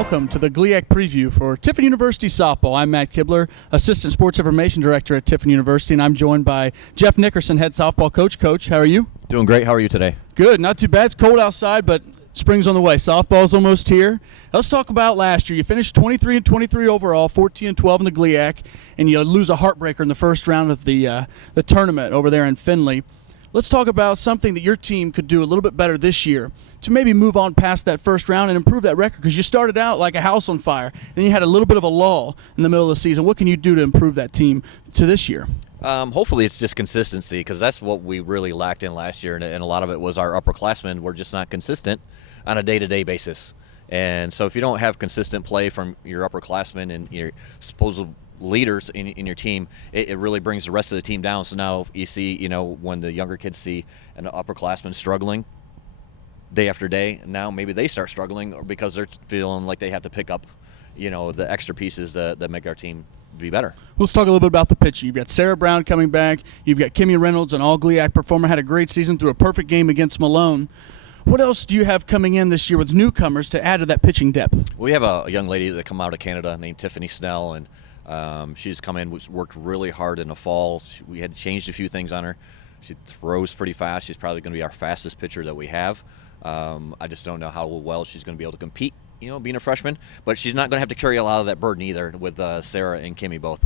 welcome to the GLIAC preview for Tiffin University softball. I'm Matt Kibler, Assistant Sports Information Director at Tiffin University, and I'm joined by Jeff Nickerson, Head Softball Coach. Coach, how are you? Doing great. How are you today? Good. Not too bad. It's cold outside, but spring's on the way. Softball's almost here. Let's talk about last year. You finished 23-23 overall, 14-12 in the GLIAC, and you lose a heartbreaker in the first round of the tournament over there in Findlay. Let's talk about something that your team could do a little bit better this year to maybe move on past that first round and improve that record, because you started out like a house on fire, then you had a little bit of a lull in the middle of the season. What can you do to improve that team to this year? Hopefully it's just consistency, because that's what we really lacked in last year, and a lot of it was our upperclassmen were just not consistent on a day-to-day basis. And so if you don't have consistent play from your upperclassmen and your supposed leaders in your team, it really brings the rest of the team down. So now you see, when the younger kids see an upperclassman struggling day after day, now maybe they start struggling because they're feeling like they have to pick up, the extra pieces that make our team be better. Let's talk a little bit about the pitching. You've got Sarah Brown coming back. You've got Kimmy Reynolds, an all-GLIAC performer, had a great season through a perfect game against Malone. What else do you have coming in this year with newcomers to add to that pitching depth? We have a young lady that come out of Canada named Tiffin Snell, and she's come in, worked really hard in the fall. We had changed a few things on her. She throws pretty fast. She's probably going to be our fastest pitcher that we have. I just don't know how well she's going to be able to compete, being a freshman. But she's not going to have to carry a lot of that burden either with Sarah and Kimmy both.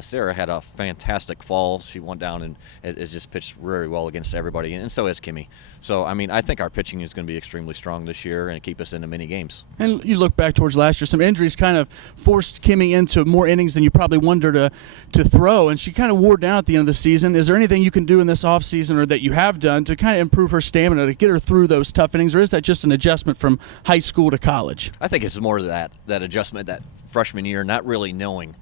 Sarah had a fantastic fall. She went down and has just pitched very well against everybody, and so has Kimmy. So, I think our pitching is going to be extremely strong this year and keep us into many games. And you look back towards last year, some injuries kind of forced Kimmy into more innings than you probably wanted her to throw, and she kind of wore down at the end of the season. Is there anything you can do in this offseason or that you have done to kind of improve her stamina, to get her through those tough innings, or is that just an adjustment from high school to college? I think it's more that adjustment, that freshman year, not really knowing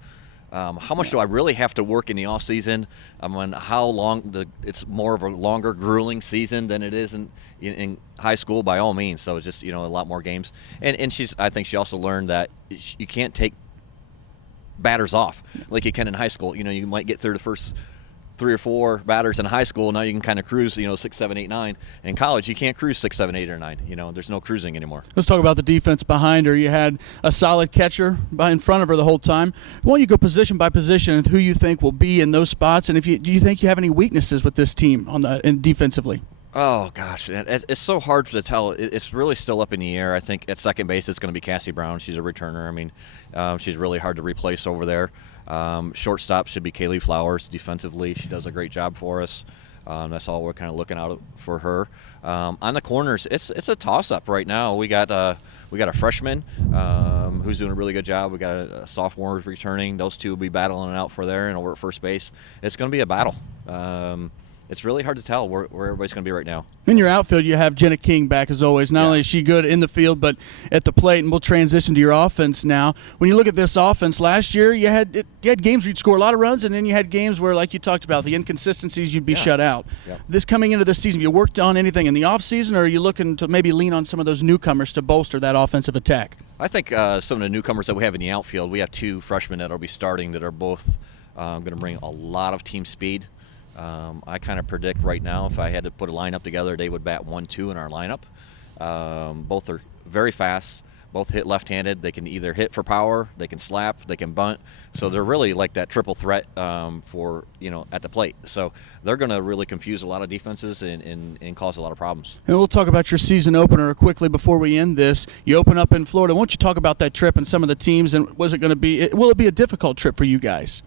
how much do I really have to work in the off season? On how long it's more of a longer, grueling season than it is in high school, by all means. So it's just a lot more games. And I think she also learned that you can't take batters off like you can in high school. You might get through the first 3 or 4 batters in high school. Now you can kind of cruise, 6, 7, 8, 9. In college, you can't cruise 6, 7, 8, or 9. There's no cruising anymore. Let's talk about the defense behind her. You had a solid catcher in front of her the whole time. Why don't you go position by position and who you think will be in those spots, and do you think you have any weaknesses with this team defensively? Oh, gosh. It's so hard to tell. It's really still up in the air. I think at second base it's going to be Cassie Brown. She's a returner. She's really hard to replace over there. Shortstop should be Kaylee Flowers. Defensively, she does a great job for us. That's all we're kind of looking out for her. On the corners, it's a toss-up right now. We got a freshman who's doing a really good job. We got a sophomore returning. Those two will be battling it out for there, and over at first base, it's going to be a battle. It's really hard to tell where everybody's going to be right now. In your outfield, you have Jenna King back as always. Not only is she good in the field, but at the plate, and we'll transition to your offense now. When you look at this offense, last year you had games where you'd score a lot of runs, and then you had games where, like you talked about, the inconsistencies, you'd be shut out. Yeah. This coming into this season, have you worked on anything in the offseason, or are you looking to maybe lean on some of those newcomers to bolster that offensive attack? I think some of the newcomers that we have in the outfield, we have 2 freshmen that will be starting that are both going to bring a lot of team speed. I kind of predict right now, if I had to put a lineup together, they would bat 1-2 in our lineup. Both are very fast. Both hit left-handed. They can either hit for power, they can slap, they can bunt. So they're really like that triple threat for at the plate. So they're going to really confuse a lot of defenses and cause a lot of problems. And we'll talk about your season opener quickly before we end this. You open up in Florida. Why don't you talk about that trip and some of the teams, and will it be a difficult trip for you guys?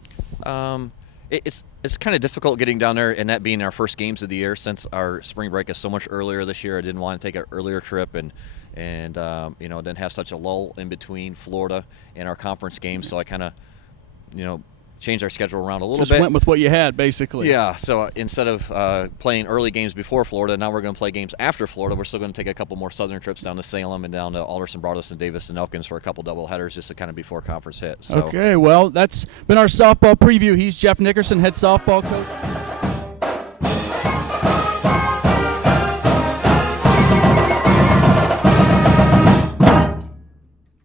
It's kind of difficult getting down there, and that being our first games of the year since our spring break is so much earlier this year. I didn't want to take an earlier trip and then have such a lull in between Florida and our conference games. So I kind of changed our schedule around a little bit. Just went with what you had, basically. Yeah, so instead of playing early games before Florida, now we're going to play games after Florida. We're still going to take a couple more southern trips down to Salem and down to Alderson, Broadus, Davis, and Elkins for a couple doubleheaders just to kind of before conference hit. So. Okay, well, that's been our softball preview. He's Jeff Nickerson, head softball coach.